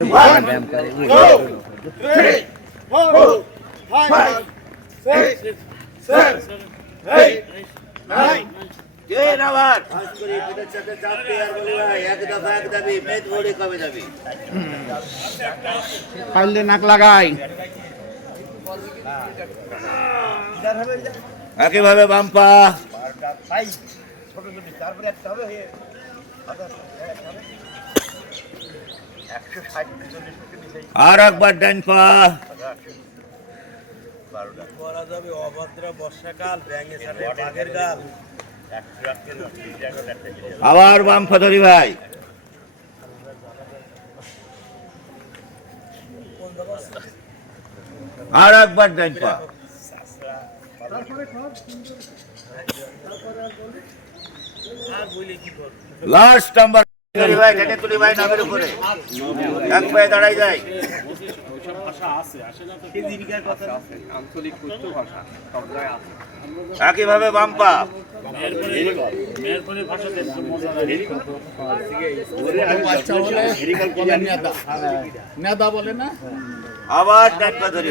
ব্যায়াম করে three, four, five, six, seven, eight, nine. জয়ের আবার খাস করে পিঠের সাথে চাপ দিয়ে আর বলি ভাই এক দফা এক দাবি মেদ বড়ি কবে যাবি পারলে নাক লাগাই একইভাবে বাম্পা আর একবার ডান পা। যাবে অভদ্র বর্ষাকাল ব্যাঙে সাথে বাঘের গাল। আবার বাম ধরি ভাই। আর একবার ডান পা। লাস্ট নাম্বার এক পায়ে দাঁড়াই একইভাবে বাম পা। বলে নেদা নেদা বলে না আবার ধরি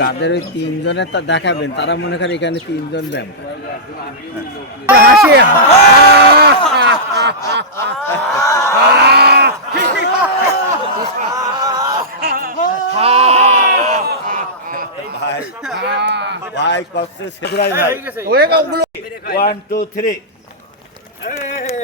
যাদের ওই তিনজনের তা দেখাবেন তারা মনে করে এখানে তিনজন ব্যায়াম। ভাই ভাই কষ্টে one two three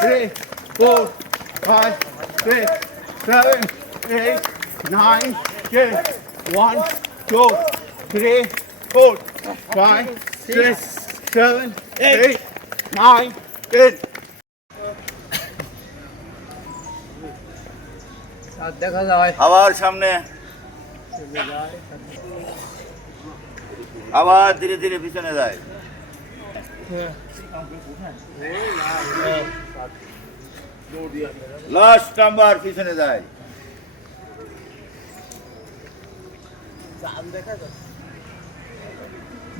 Three, four, five, six, seven, eight, nine, ten. One, two, three, four, five, six, seven, eight, nine, ten. দেখা যায় আবার সামনে আবার ধীরে ধীরে লাস্ট নাম্বার পিছনে যায়।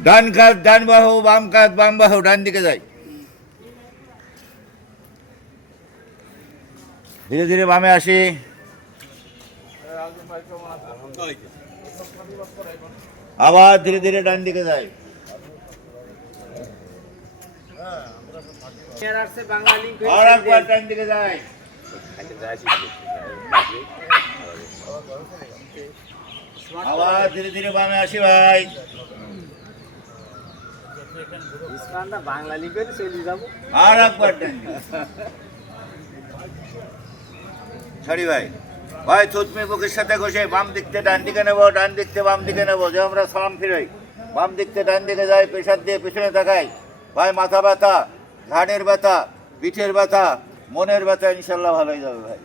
ডান কাত, ডান বাহু, বাম কাত, বাম বাহু, ডান দিকে যায়। ধীরে ধীরে বামে আসি। আবার ধীরে ধীরে ডান দিকে যায়। ধীরে ধীরে বামে আসি ভাই চলে যাব আর একবার সরি ভাই ভাই থুতমি বুকের সাথে ঘষে বাম দিকতে ডান দিকে নেব ডান দিকতে বাম দিকে নেব যে আমরা সালাম ফিরাই বাম দিকতে ডান দিকে যাই পেশার দিয়ে পেছনে তাকাই ভাই মাথা ব্যথা ঘাড়ের ব্যথা, পিঠের ব্যথা, মনের ব্যথা ইনশাল্লাহ ভালো হয়ে যাবে ভাই।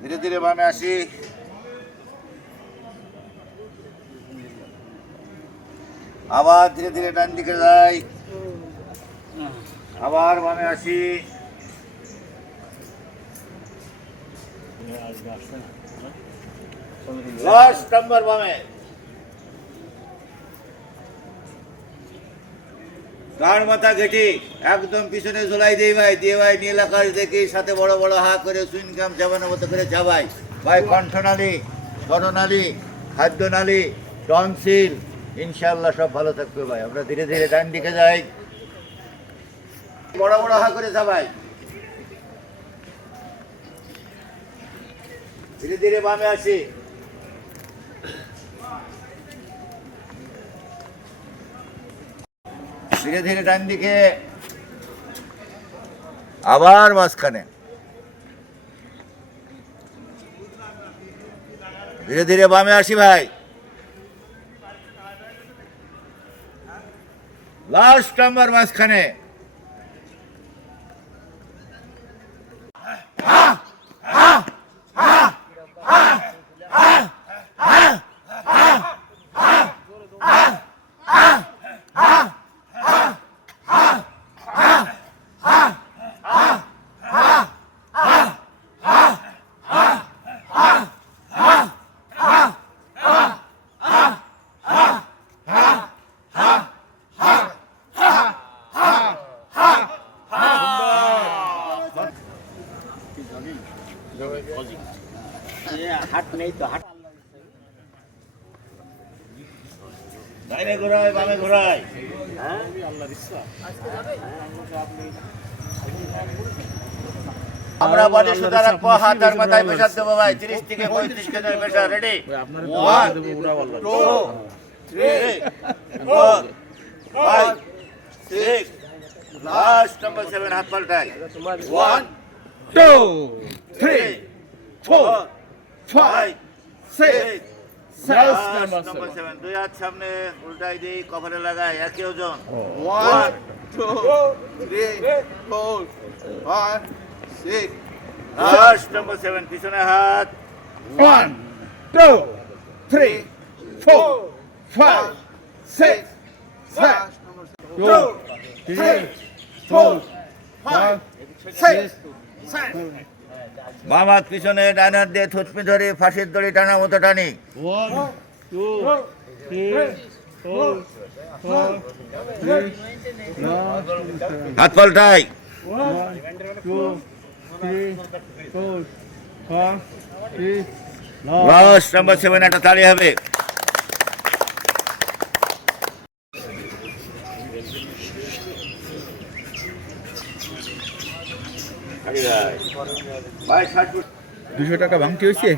ধীরে ধীরে বামে আসি। আবার ধীরে ধীরে ডান দিকে যাই। আবার বামে আসি। লাস্ট নাম্বার বামে। গাড় মাথা ঘেটি একদম পিছনে ঝোলাই দিই ভাই দিয়ে ভাই, নীল আকাশ দেখি সাথে বড় বড় হা করে সুইনকাম চাবানোর মতো করে চাবাই ভাই, কণ্ঠনালী, স্বরনালী, খাদ্যনালী, টনসিল ইনশাল্লাহ সব ভালো থাকবে ভাই। আমরা ধীরে ধীরে ডান দিকে যাই। বড় বড় হা করে ভাই ধীরে ধীরে বামে আসি। ধীরে ধীরে ডান দিকে। আবার মাঝখানে। ধীরে ধীরে বামে আসি ভাই। লাস্ট নাম্বার মাঝখানে। হাট নেই তো হাট ডাইনে ঘোরায় বামে ঘোরায় আমরা বডি সুদা রাখব হাত আর মাথায় প্রেশার দেবো ভাই তিরিশ থেকে পঁয়ত্রিশ কেজির pressure ready one two three four five six last number seven হাত পাল্টাই one two three four five six Last last seven. Seven দুই হাত সামনে উল্টাই দিই কপালে লাগাই একই ওজন। Two, three, four, five, six, last number seven পিছনে হাত। One two three four five six seven two three four five six বাম হাত পিছনে ডান হাত দিয়ে থুতমি ধরে ফাঁসির দড়ি টানা মতো টানি। হাত পাল্টাই। লাস্ট নাম্বার সেভেন একটা তাড়ি হবে। দুশো টাকা ভাঙতি হয়েছে?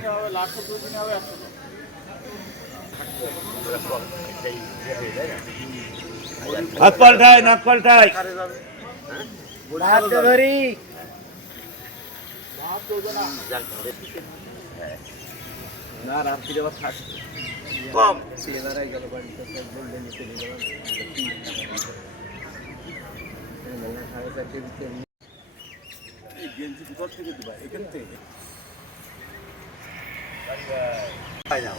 হাত পাল্টাই নাক পাল্টাই হাতে ধরি কম। গেঞ্জি কোথাও থেকে দিবা এখান থেকে। না